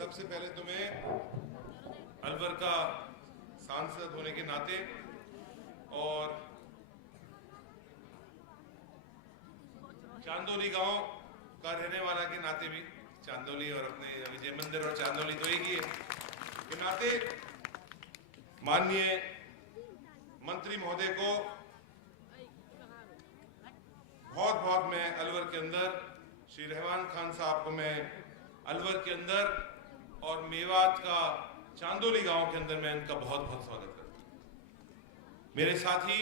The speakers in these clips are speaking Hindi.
सबसे पहले तो मैं अलवर का सांसद होने के नाते और चांदोली गांव का रहने वाला के नाते भी, चांदोली और अपने विजय मंदिर और चांदोली तो एक ही है, के नाते माननीय मंत्री महोदय को बहुत मैं अलवर के अंदर, श्री रहमान खान साहब को मैं अलवर के अंदर और मेवात का चांदोली गांव के अंदर मैं इनका बहुत स्वागत करता हूं। मेरे साथी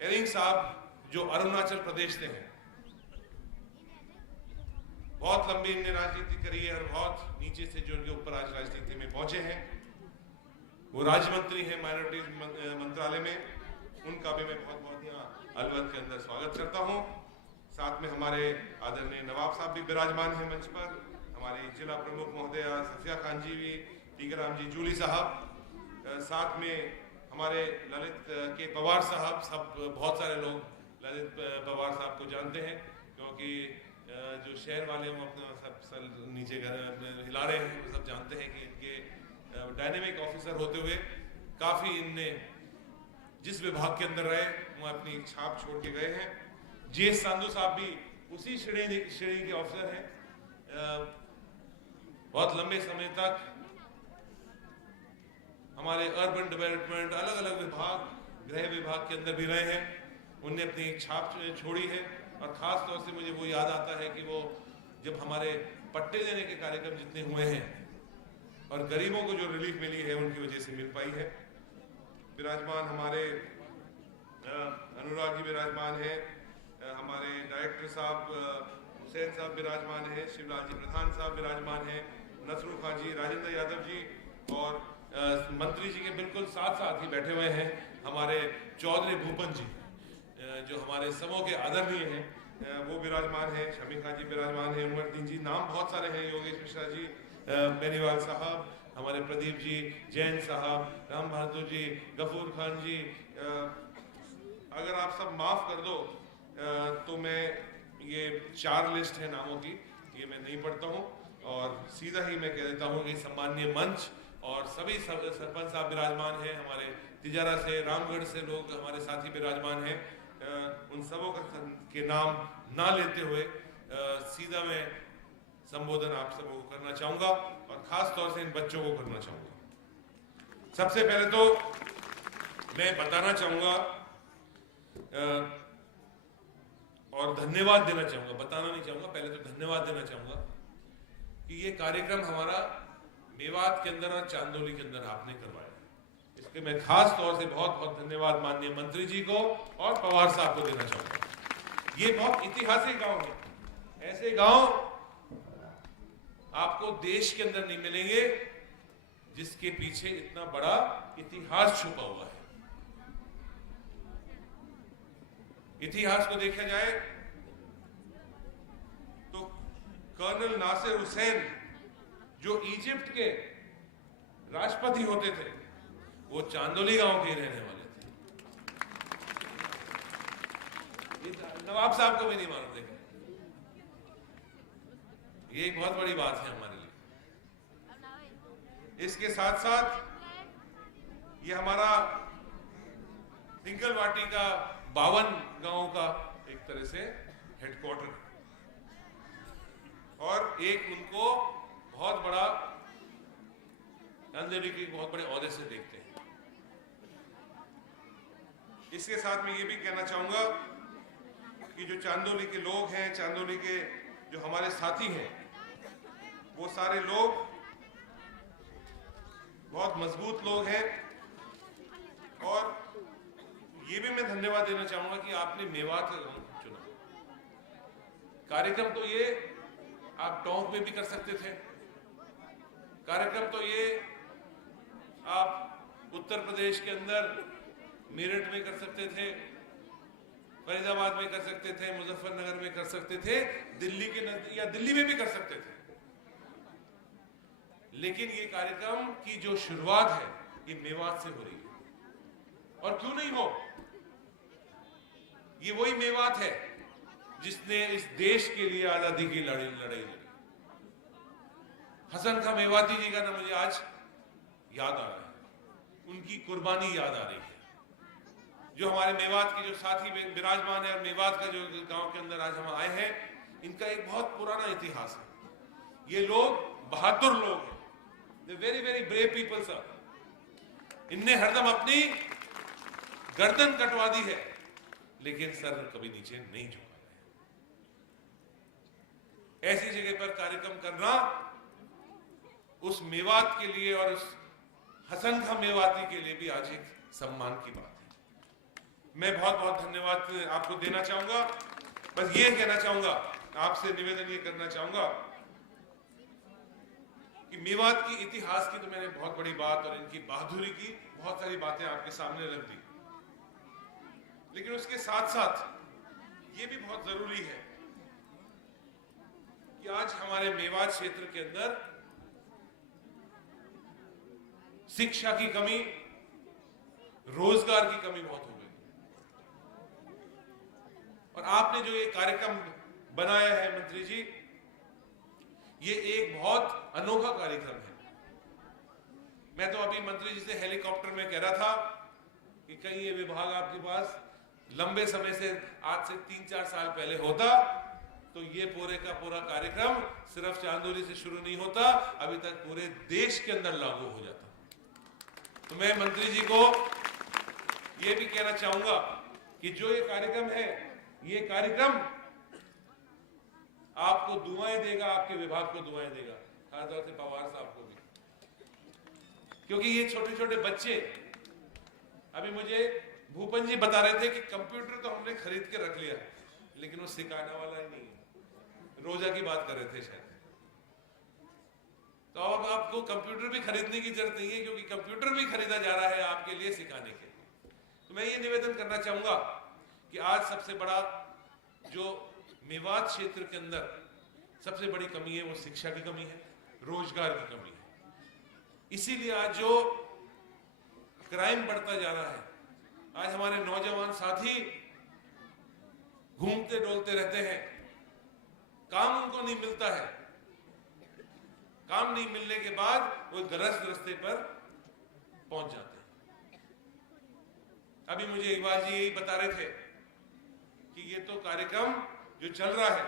एरिंग साहब जो अरुणाचल प्रदेश से हैं, बहुत लंबी इनने राजनीति करी है और बहुत नीचे से जो उनके ऊपर आज राजनीति में पहुंचे हैं, वो राज्य मंत्री हैं माइनॉरिटीज मंत्रालय में, उनका भी मैं बहुत यहाँ अलवर के अंदर स्वागत करता हूं। साथ में हमारे आदरणीय नवाब साहब भी विराजमान हैं मंच पर, हमारे जिला प्रमुख महोदय सफिया खान जी भी, टीकाराम जी जूली साहब, साथ में हमारे ललित के पवार साहब, सब बहुत सारे लोग ललित पवार साहब को जानते हैं क्योंकि जो शहर वाले हैं वो अपना सब नीचे हिला रहे हैं, वो सब जानते हैं कि इनके डायनेमिक ऑफिसर होते हुए काफ़ी इनने जिस विभाग के अंदर रहे वो अपनी छाप छोड़ के गए हैं। जीएस संधू साहब भी उसी श्रेणी के ऑफिसर हैं, बहुत लंबे समय तक हमारे अर्बन डेवलपमेंट अलग अलग विभाग, गृह विभाग के अंदर भी रहे हैं, उनने अपनी छाप छोड़ी है। और ख़ास तौर से मुझे वो याद आता है कि वो जब हमारे पट्टे देने के कार्यक्रम जितने हुए हैं और गरीबों को जो रिलीफ मिली है उनकी वजह से मिल पाई है। विराजमान हमारे अनुराग जी विराजमान है, हमारे डायरेक्टर साहब हुसैन साहब विराजमान है, शिवलाल जी प्रधान साहब विराजमान है, नसरुल खान जी, राजेंद्र यादव जी और मंत्री जी के बिल्कुल साथ ही बैठे हुए हैं हमारे चौधरी भूपन जी जो हमारे समूह के आदरणीय हैं, वो विराजमान है, शमी खान जी विराजमान है, उमरदीन जी, नाम बहुत सारे हैं, योगेश मिश्रा जी, बेनीवाल साहब, हमारे प्रदीप जी, जैन साहब, राम बहादुर जी, गफूर खान जी, अगर आप सब माफ कर दो तो मैं ये 4 लिस्ट है नामों की, ये मैं नहीं पढ़ता हूँ और सीधा ही मैं कह देता हूँ कि सम्माननीय मंच और सभी सरपंच साहब विराजमान हैं, हमारे तिजारा से, रामगढ़ से लोग हमारे साथी विराजमान हैं, उन सबों के नाम ना लेते हुए सीधा मैं संबोधन आप सबों को करना चाहूंगा और खास तौर से इन बच्चों को करना चाहूंगा। सबसे पहले तो मैं बताना चाहूंगा और धन्यवाद देना चाहूंगा, बताना नहीं चाहूंगा, पहले तो धन्यवाद देना चाहूंगा कि ये कार्यक्रम हमारा मेवात के अंदर और चांदोली के अंदर आपने करवाया। इसके मैं खास तौर से बहुत धन्यवाद माननीय मंत्री जी को और पवार साहब को देना चाहूंगा। ये बहुत ऐतिहासिक गांव है, ऐसे गांव आपको देश के अंदर नहीं मिलेंगे जिसके पीछे इतना बड़ा इतिहास छुपा हुआ है। इतिहास को देखा जाए तो कर्नल नासिर हुसैन जो इजिप्ट के राष्ट्रपति होते थे वो चांदोली गांव के रहने वाले थे। नवाब साहब को भी नहीं मालूम, देखा, ये एक बहुत बड़ी बात है हमारे लिए। इसके साथ साथ ये हमारा सिंगल वाटी का 52 गांव का एक तरह से हेडक्वार्टर और एक उनको बहुत बड़ा अंधेरी की बहुत बड़े औहदे से देखते हैं। इसके साथ में ये भी कहना चाहूंगा कि जो चांदोली के लोग हैं, चांदोली के जो हमारे साथी हैं, वो सारे लोग बहुत मजबूत लोग हैं और ये भी मैं धन्यवाद देना चाहूंगा कि आपने मेवात का गांव चुना। कार्यक्रम तो ये आप टोंक में भी कर सकते थे, कार्यक्रम तो ये आप उत्तर प्रदेश के अंदर मेरठ में कर सकते थे, फरीदाबाद में कर सकते थे, मुजफ्फरनगर में कर सकते थे, दिल्ली के नजदीक या दिल्ली में भी कर सकते थे। लेकिन ये कार्यक्रम की जो शुरुआत है ये मेवात से हो रही है और क्यों नहीं हो, ये वही मेवात है जिसने इस देश के लिए आजादी की लड़ाई लड़ी। हसन खां मेवाती जी का ना मुझे आज याद आ रहा है, उनकी कुर्बानी याद आ रही है। जो हमारे मेवात के जो साथी विराजमान है और मेवात का जो गांव के अंदर आज हम आए हैं, इनका एक बहुत पुराना इतिहास है। ये लोग बहादुर लोग हैं, they very very brave people sir. इनने हरदम अपनी गर्दन कटवा दी है, लेकिन सर कभी नीचे नहीं झुका। ऐसी जगह पर कार्यक्रम करना उस मेवात के लिए और उस हसन खां मेवाती के लिए भी आज एक सम्मान की बात है। मैं बहुत बहुत धन्यवाद आपको देना चाहूंगा। बस ये कहना चाहूंगा, आपसे निवेदन ये करना चाहूंगा कि मेवात की इतिहास की तो मैंने बहुत बड़ी बात और इनकी बहादुरी की बहुत सारी बातें आपके सामने रख दी, लेकिन उसके साथ साथ ये भी बहुत जरूरी है कि आज हमारे मेवात क्षेत्र के अंदर शिक्षा की कमी, रोजगार की कमी बहुत हो गई। और आपने जो ये कार्यक्रम बनाया है मंत्री जी, ये एक बहुत अनोखा कार्यक्रम है। मैं तो अभी मंत्री जी से हेलीकॉप्टर में कह रहा था कि कहीं ये विभाग आपके पास लंबे समय से, आज से 3-4 साल पहले होता तो ये पूरे का पूरा कार्यक्रम सिर्फ चांदोली से शुरू नहीं होता, अभी तक पूरे देश के अंदर लागू हो जाता। तो मैं मंत्री जी को ये भी कहना चाहूंगा कि जो ये कार्यक्रम है, ये कार्यक्रम आपको दुआएं देगा, आपके विभाग को दुआएं देगा, खासतौर से पवार साहब को भी, क्योंकि ये छोटे छोटे बच्चे, अभी मुझे भूपन जी बता रहे थे कि कंप्यूटर तो हमने खरीद के रख लिया, लेकिन वो सिखाने वाला ही नहीं है। रोजा की बात कर रहे थे शायद। तो अब आपको कंप्यूटर भी खरीदने की जरूरत नहीं है, क्योंकि कंप्यूटर भी खरीदा जा रहा है आपके लिए सिखाने के लिए। तो मैं ये निवेदन करना चाहूंगा कि आज सबसे बड़ा जो मेवात क्षेत्र के अंदर सबसे बड़ी कमी है, वो शिक्षा की कमी है, रोजगार की कमी है। इसीलिए आज जो क्राइम बढ़ता जा रहा है, आज हमारे नौजवान साथी घूमते डोलते रहते हैं, काम उनको नहीं मिलता है, काम नहीं मिलने के बाद वो गलत रास्ते पर पहुंच जाते हैं। अभी मुझे इकबाल जी यही बता रहे थे कि ये तो कार्यक्रम जो चल रहा है,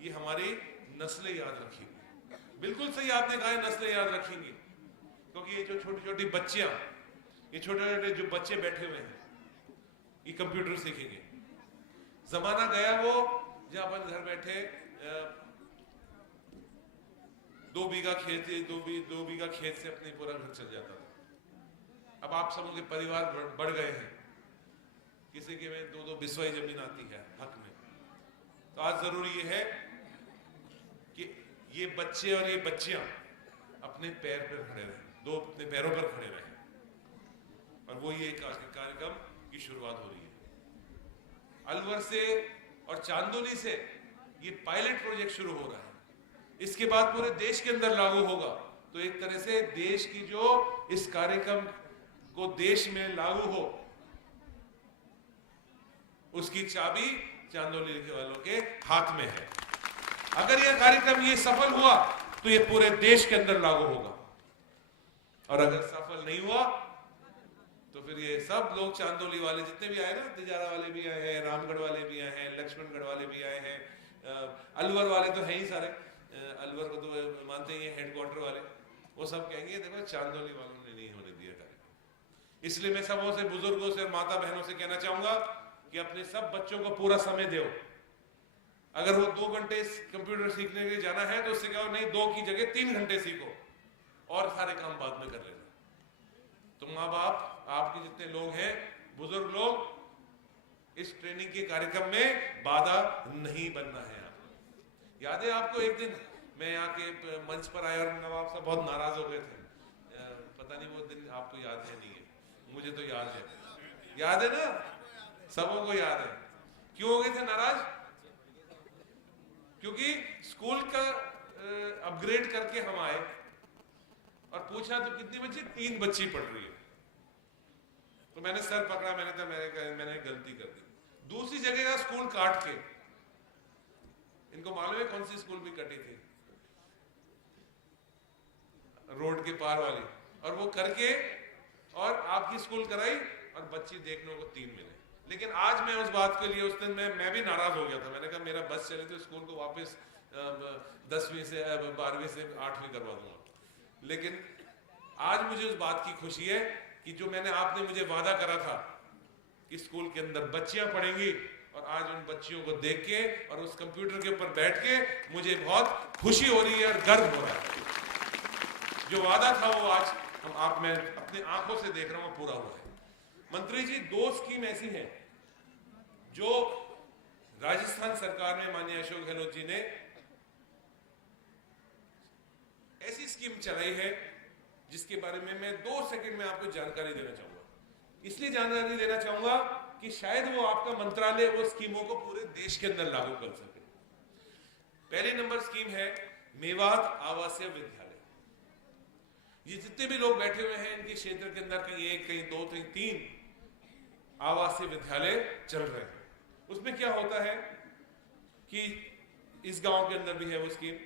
ये हमारी नस्लें याद रखेंगी। बिल्कुल सही आपने कहा है, नस्लें याद रखेंगी, क्योंकि ये जो छोटी छोटी बच्चियां, ये छोटे छोटे जो बच्चे बैठे हुए हैं, ये कंप्यूटर सीखेंगे। जमाना गया वो जहां अपन घर बैठे 2 बीघा खेत, 2 बीघा खेत से अपने पूरा घर चल जाता था। अब आप सबों के परिवार बढ़ गए हैं, किसी के में 2-2 बिस्वाई जमीन आती है हक में। तो आज जरूरी ये है कि ये बच्चे और ये बच्चियां अपने पैर पर खड़े रहें, अपने पैरों पर खड़े रहें, और वो ये कार्यक्रम की शुरुआत हो रही है। अलवर से और चांदोली से ये पायलट प्रोजेक्ट शुरू हो रहा है, इसके बाद पूरे देश के अंदर लागू होगा। तो एक तरह से देश की जो इस कार्यक्रम को देश में लागू हो, उसकी चाबी चांदोली के वालों के हाथ में है। अगर यह कार्यक्रम ये सफल हुआ तो ये पूरे देश के अंदर लागू होगा, और अगर सफल नहीं हुआ तो फिर ये सब लोग चांदोली वाले जितने भी आए ना, तिजारा वाले भी आए हैं, रामगढ़ वाले भी आए हैं, लक्ष्मणगढ़ वाले भी आए हैं, अलवर वाले तो हैं ही सारे, अलवर को तो मानते ही हैं हेडक्वार्टर वाले, वो सब कहेंगे देखो चांदोली वालों ने नहीं होने दिया कार्यक्रम। इसलिए मैं सबों से, बुजुर्गों से, माता बहनों से कहना चाहूंगा कि अपने सब बच्चों को पूरा समय दो। अगर वो 2 घंटे कंप्यूटर सीखने के लिए जाना है तो उससे कहो नहीं, 2 की जगह 3 घंटे सीखो, और सारे काम बाद में कर लेना। तो माँ बाप, आपके जितने लोग हैं, बुजुर्ग लोग, इस ट्रेनिंग के कार्यक्रम में बाधा नहीं बनना है। आप याद है आपको, एक दिन मैं यहाँ के मंच पर आया और नवाब साहब बहुत नाराज हो गए थे, पता नहीं वो दिन आपको याद है नहीं है, मुझे तो याद है। याद है ना, सबों को याद है। क्यों हो गए थे नाराज? क्योंकि स्कूल का अपग्रेड करके हम आए और पूछा तो कितनी बच्ची? 3 बच्ची पढ़ रही है। तो मैंने सर पकड़ा, मैंने गलती कर दी। दूसरी जगह का स्कूल काट के इनको मालूम है कौन सी स्कूल भी कटी थी? रोड के पार वाली। और वो करके और आपकी स्कूल कराई और बच्ची देखने को 3 मिले। लेकिन आज मैं उस बात के लिए, उस दिन मैं भी नाराज हो गया था। मैंने कहा मेरा बस चले तो स्कूल को वापस 10वीं से 12वीं से 8वीं करवा दूंगा। लेकिन आज मुझे उस बात की खुशी है कि जो मैंने, आपने मुझे वादा करा था कि स्कूल के अंदर बच्चियां पढ़ेंगी, और आज उन बच्चियों को देख के और उस कंप्यूटर के ऊपर बैठ के मुझे बहुत खुशी हो रही है और गर्व हो रहा है। जो वादा था वो आज मैं अपनी आंखों से देख रहा हूं पूरा हुआ है। मंत्री जी, 2 स्कीम ऐसी हैं जो राजस्थान सरकार ने, माननीय अशोक गहलोत जी ने ऐसी स्कीम चलाई है जिसके बारे में मैं 2 सेकंड में आपको जानकारी देना चाहूंगा। इसलिए जानकारी देना चाहूंगा कि शायद वो आपका मंत्रालय वो स्कीमों को पूरे देश के अंदर लागू कर सके। पहली नंबर स्कीम है मेवात आवासीय विद्यालय। ये जितने भी लोग बैठे हुए हैं इनके क्षेत्र के अंदर कहीं 1, कहीं 2, कहीं 3 आवासीय विद्यालय चल रहे हैं। उसमें क्या होता है कि इस गांव के अंदर भी है वो स्कीम।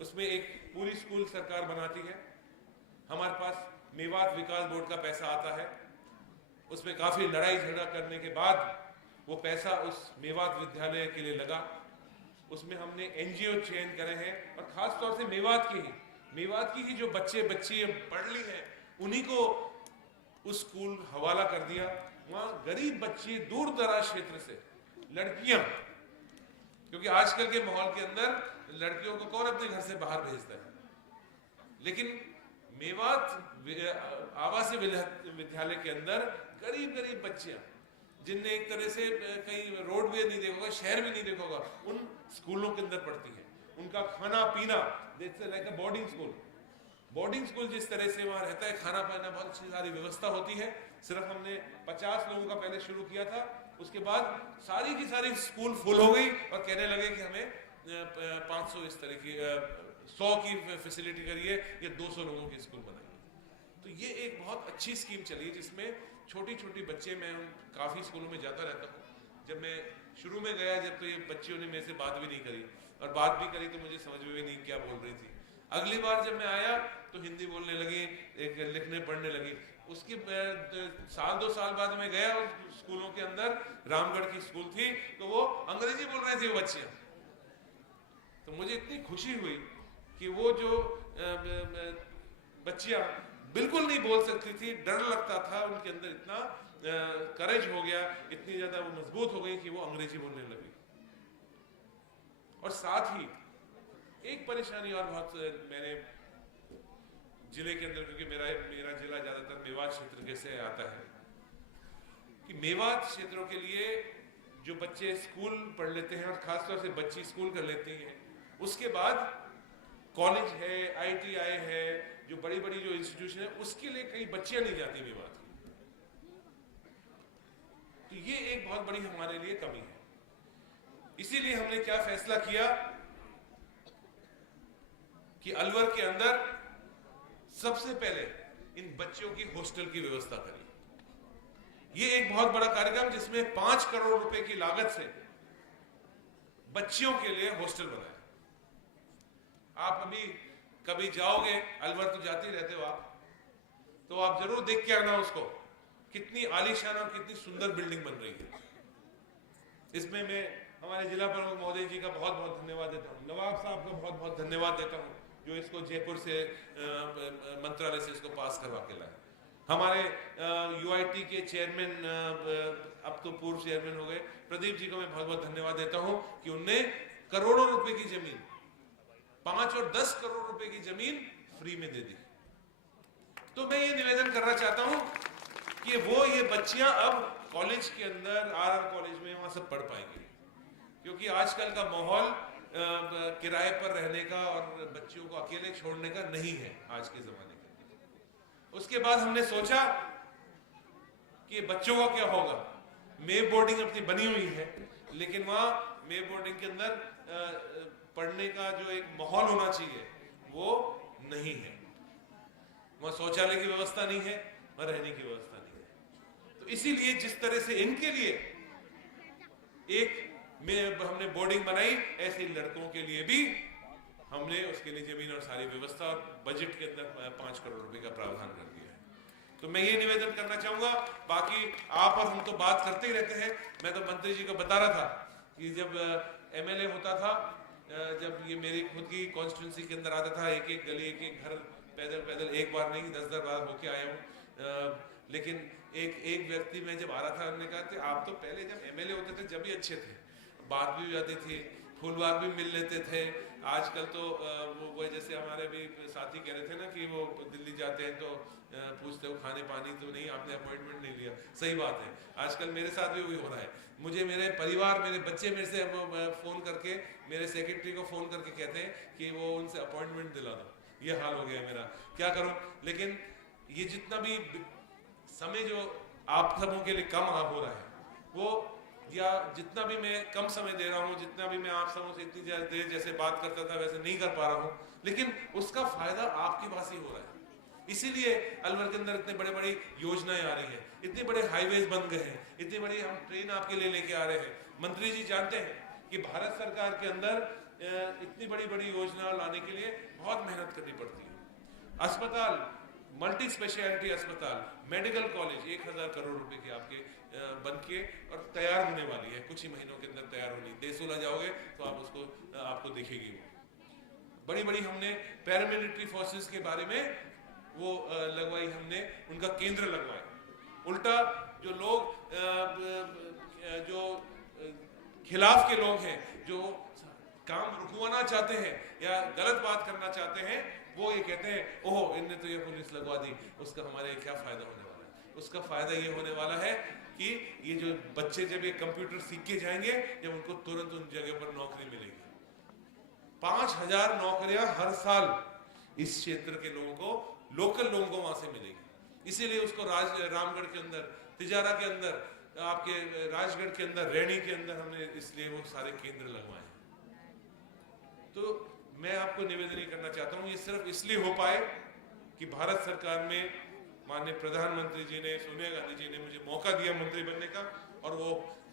उसमें एक पूरी स्कूल सरकार बनाती है। हमारे पास मेवात विकास बोर्ड का पैसा आता है। उसमें काफी लड़ाई झगड़ा करने के बाद वो पैसा उस मेवात विद्यालय के लिए लगा। उसमें हमने एनजीओ चयन करे हैं और खास तौर से मेवात की ही जो बच्चे बच्ची पढ़ ली हैं उन्हीं को उस स्कूल हवाला कर दिया। वहां गरीब बच्चे, दूर दराज क्षेत्र से लड़कियां, क्योंकि आजकल के माहौल के अंदर लड़कियों को कौन अपने घर से बाहर भेजता है, लेकिन मेवात आवासीय विद्यालय के अंदर गरीब बच्चियां जिनने एक तरह से कहीं रोड भी नहीं देखा होगा, शहर भी नहीं देखा होगा, उन स्कूलों के अंदर पढ़ती है। उनका खाना पीना लाइक बोर्डिंग स्कूल जिस तरह से वहां रहता है, खाना पीना बहुत अच्छी सारी व्यवस्था होती है। सिर्फ हमने 50 लोगों का पहले शुरू किया था, उसके बाद सारी की सारी स्कूल फुल हो गई और कहने लगे कि हमें 500 इस तरह की 100 की फैसिलिटी करिए या 200 लोगों की स्कूल बनाइए। तो ये एक बहुत अच्छी स्कीम चली जिसमें छोटी बच्चे, मैं काफ़ी स्कूलों में जाता रहता हूँ। जब मैं शुरू में गया जब, तो ये बच्चियों ने मेरे से बात भी नहीं करी, और बात भी करी तो मुझे समझ में भी नहीं क्या बोल रही थी। अगली बार जब मैं आया तो हिंदी बोलने लगी, एक लिखने पढ़ने लगी। उसके 1-2 साल बाद मैं गया उस स्कूलों के अंदर, रामगढ़ की स्कूल थी, तो वो अंग्रेजी बोल रही थी वो बच्चियाँ। तो मुझे इतनी खुशी हुई कि वो जो बच्चियाँ बिल्कुल नहीं बोल सकती थी, डर लगता था, उनके अंदर इतना करेज हो गया, इतनी ज्यादा वो मजबूत हो गई कि वो अंग्रेजी बोलने लगी। और साथ ही एक परेशानी और बहुत, मैंने जिले के अंदर, क्योंकि मेरा जिला ज्यादातर मेवात क्षेत्र के से आता है, कि मेवात क्षेत्रों के लिए जो बच्चे स्कूल पढ़ लेते हैं और खासतौर से बच्ची स्कूल कर लेती हैं, उसके बाद कॉलेज है, ITI है, जो बड़ी जो इंस्टीट्यूशन है, उसके लिए कई बच्चियां नहीं जाती मेवात की। तो ये एक बहुत बड़ी हमारे लिए कमी है। इसीलिए हमने क्या फैसला किया कि अलवर के अंदर सबसे पहले इन बच्चों की हॉस्टल की व्यवस्था करी। ये एक बहुत बड़ा कार्यक्रम जिसमें 5 करोड़ रुपए की लागत से बच्चियों के लिए हॉस्टल बनाया। आप अभी कभी जाओगे, अलवर तो जाते ही रहते हो आप, तो आप जरूर देख के आना उसको, कितनी आलीशान और कितनी सुंदर बिल्डिंग बन रही है। इसमें मैं हमारे जिला प्रमुख महोदय जी का बहुत बहुत धन्यवाद देता हूँ, नवाब साहब का बहुत बहुत धन्यवाद देता हूँ, जो इसको जयपुर से मंत्रालय से इसको पास करवा के लाए। हमारे UIT के चेयरमैन, अब तो पूर्व चेयरमैन हो गए, प्रदीप जी को मैं बहुत बहुत धन्यवाद देता हूँ कि उनने करोड़ों रुपए की जमीन, 5 और 10 करोड़ रुपए की जमीन फ्री में दे दी। तो मैं ये निवेदन करना चाहता हूं कि ये बच्चियां अब कॉलेज के अंदर, RR कॉलेज में, वहां सब पढ़ पाएंगी, क्योंकि आजकल का माहौल किराए पर रहने का और बच्चियों को अकेले छोड़ने का नहीं है आज के जमाने का। उसके बाद हमने सोचा कि बच्चों का क्या होगा। मे बोर्डिंग अपनी बनी हुई है, लेकिन वहां मे बोर्डिंग के अंदर पढ़ने का जो एक माहौल होना चाहिए वो नहीं है। वहां शौचालय की व्यवस्था नहीं है, वहां रहने की व्यवस्था नहीं है। तो इसीलिए जिस तरह से इनके लिए एक हमने बोर्डिंग बनाई, ऐसे लड़कों के लिए भी हमने उसके लिए जमीन और सारी व्यवस्था और बजट के अंदर 5 करोड़ रुपए का प्रावधान कर दिया है। तो मैं ये निवेदन करना चाहूंगा, बाकी आप और हम तो बात करते ही रहते हैं। मैं तो मंत्री जी को बता रहा था कि जब MLA होता था, जब ये मेरी खुद की कॉन्स्टिट्यूंसी के अंदर आता था, एक एक गली एक एक घर पैदल पैदल, एक बार नहीं 10-10 बार होके आया हूँ। लेकिन एक व्यक्ति में जब आ रहा था, उन्होंने कहा आप तो पहले जब MLA होते थे जब भी अच्छे थे, बात भी जाती थी, फूलबाग भी मिल लेते थे। आजकल तो वो जैसे हमारे भी साथी कह रहे थे ना कि वो दिल्ली जाते हैं तो पूछते हो खाने पानी तो नहीं, आपने अपॉइंटमेंट नहीं लिया। सही बात है, आजकल मेरे साथ भी वही हो रहा है। मुझे मेरे परिवार, मेरे बच्चे मेरे से फ़ोन करके, मेरे सेक्रेटरी को फ़ोन करके कहते हैं कि वो उनसे अपॉइंटमेंट दिला दो। ये हाल हो गया मेरा, क्या करूं। लेकिन ये जितना भी समय जो आप सबों के लिए कम हो रहा है, वो या जितना भी मैं कम समय दे रहा हूँ, जितना भी मैं आप सबों से इतनी देर जैसे बात करता था वैसे नहीं कर पा रहा हूँ, लेकिन उसका फायदा आपकी पास ही हो रहा है। इसीलिए अलवर के अंदर इतने बड़े बड़ी योजनाएं आ रही हैं, इतने बड़े हाईवेज बन गए हैं, इतनी बड़ी हम ट्रेन आपके लिए लेके आ रहे हैं। मंत्री जी जानते हैं कि भारत सरकार के अंदर इतनी बड़ी बड़ी योजना लाने के लिए बहुत मेहनत करनी पड़ती है। अस्पताल, मल्टी स्पेशलिटी अस्पताल, मेडिकल कॉलेज 1000 करोड़ रुपए के आपके बन के और तैयार होने वाली है, कुछ ही महीनों के अंदर तैयार होनी। देसूला जाओगे तो आप उसको आपको दिखेगी। बड़ी बड़ी हमने पैरामिलिट्री फोर्सेस के बारे में वो लगवाई, हमने उनका केंद्र लगवाए। उल्टा जो लोग जो खिलाफ के लोग हैं, जो काम रुकवाना चाहते हैं या गलत बात करना चाहते हैं, वो ये कहते हैं ओह इनने तो ये पुलिस लगवा दी, उसका हमारे क्या फायदा होने वाला है। उसका फायदा ये होने वाला है कि ये जो बच्चे जब ये कंप्यूटर सीख के जाएंगे, जब उनको तुरंत उन जगह पर नौकरी मिलेगी। 5000 नौकरियां हर साल इस क्षेत्र के लोगों को, लोकल लोगों को वहां से मिलेगी। इसीलिए उसको रामगढ़ के अंदर, तिजारा के अंदर, आपके राजगढ़ के अंदर, रैणी के अंदर हमने इसलिए वो सारे केंद्र लगवाए हैं। तो मैं आपको निवेदन करना चाहता हूं, ये सिर्फ इसलिए हो पाए कि भारत सरकार में माननीय प्रधानमंत्री जी ने, सोनिया गांधी जी ने मुझे मौका दिया मंत्री बनने का, और वो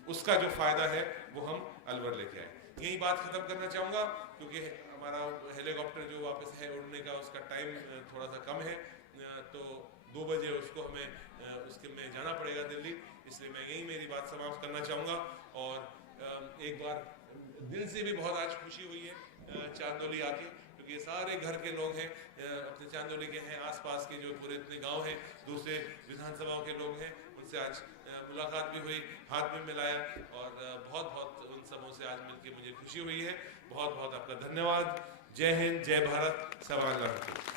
उसका जो फायदा है वो हम अलवर लेके आए। यही बात खत्म करना चाहूंगा, क्योंकि हमारा हेलीकॉप्टर जो वापस है उड़ने का, उसका टाइम थोड़ा सा कम है, तो 2 बजे उसको हमें उसके में जाना पड़ेगा दिल्ली। इसलिए मैं यही मेरी बात समाप्त करना चाहूँगा। और एक बार दिल से भी बहुत आज खुशी हुई है चांदोली आके, क्योंकि ये सारे घर के लोग हैं, अपने चांदोली के हैं, आसपास के जो पूरे इतने गांव हैं, दूसरे विधानसभाओं के लोग हैं, उनसे आज मुलाकात भी हुई, हाथ भी मिलाया, और बहुत बहुत उन सबों से आज मिलकर मुझे खुशी हुई है। बहुत बहुत आपका धन्यवाद। जय हिंद, जय भारत, सवाल